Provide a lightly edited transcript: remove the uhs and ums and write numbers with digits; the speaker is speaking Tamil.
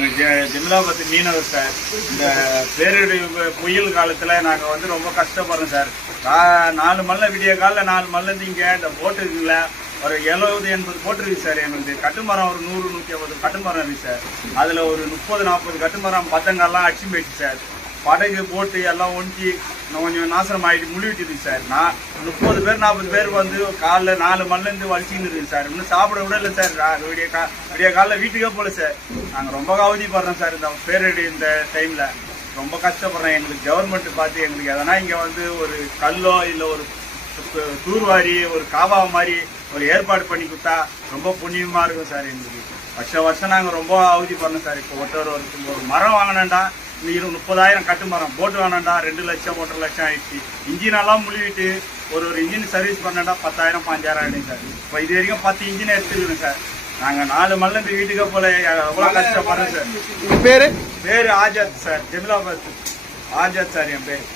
நாங்கள் ஜெமிலாபத்து மீனவர் சார். இந்த பேரிடர் புயல் காலத்தில் நாங்கள் வந்து ரொம்ப கஷ்டப்படுறோம் சார். 4 மல்ல விடிய காலில் 4 மல்லேருந்து இங்கே இந்த போட்டு இருக்குல்ல ஒரு 70-80 போட்டு இருக்குது சார். எங்களுக்கு கட்டுமரம் ஒரு 100-150 கட்டுமரம் இருக்குது சார். அதில் ஒரு 30-40 கட்டுமரம் பத்தங்கள்லாம் அடிச்சு போயிடுச்சு சார். படகு போட்டு எல்லாம் ஒன்றி கொஞ்சம் நாசனம் ஆகிட்டு முழுவிட்டுது சார். 30 பேர் 40 பேர் வந்து காலைல 4 மணிலேருந்து வலிச்சின்னு இருக்குது சார். இன்னும் சாப்பிட விட இல்லை சார். விடிய காலைல வீட்டுக்கே போகல சார். நாங்கள் ரொம்ப அவதிப்படுறோம் சார். இந்த பேரிடர் இந்த டைமில் ரொம்ப கஷ்டப்படுறோம். எங்களுக்கு கவர்மெண்ட் பார்த்து எங்களுக்கு எதனா இங்கே வந்து ஒரு கல்லோ இல்லை ஒரு தூர்வாரி ஒரு காவா மாதிரி ஒரு ஏற்பாடு பண்ணி கொடுத்தா ரொம்ப புண்ணியமாக இருக்கும் சார். எங்களுக்கு வருஷம் நாங்கள் ரொம்ப அவதி பண்ணோம் சார். இப்போ ஒரு மரம் வாங்கினேன்டா 30,000 கட்டு மரம், போட்டு வாங்கினேன்டா 2 லட்சம் 1.5 லட்சம் ஆயிடுச்சு. இன்ஜினெல்லாம் முழுவிட்டு ஒரு இன்ஜின் சர்வீஸ் பண்ணேன்டா 10,000 15,000 ஆகிடும் சார். இப்போ இது வரைக்கும் 10 இன்ஜினை எடுத்துருக்கோம் சார். நாங்கள் 4 மணிலேருந்து வீட்டுக்கே போல எவ்வளோ கஷ்டப்படுறோம் சார். பேர் ஆஜாத் சார். ஜெமிலாபாத் ஆஜாத் சார் என் பேர்.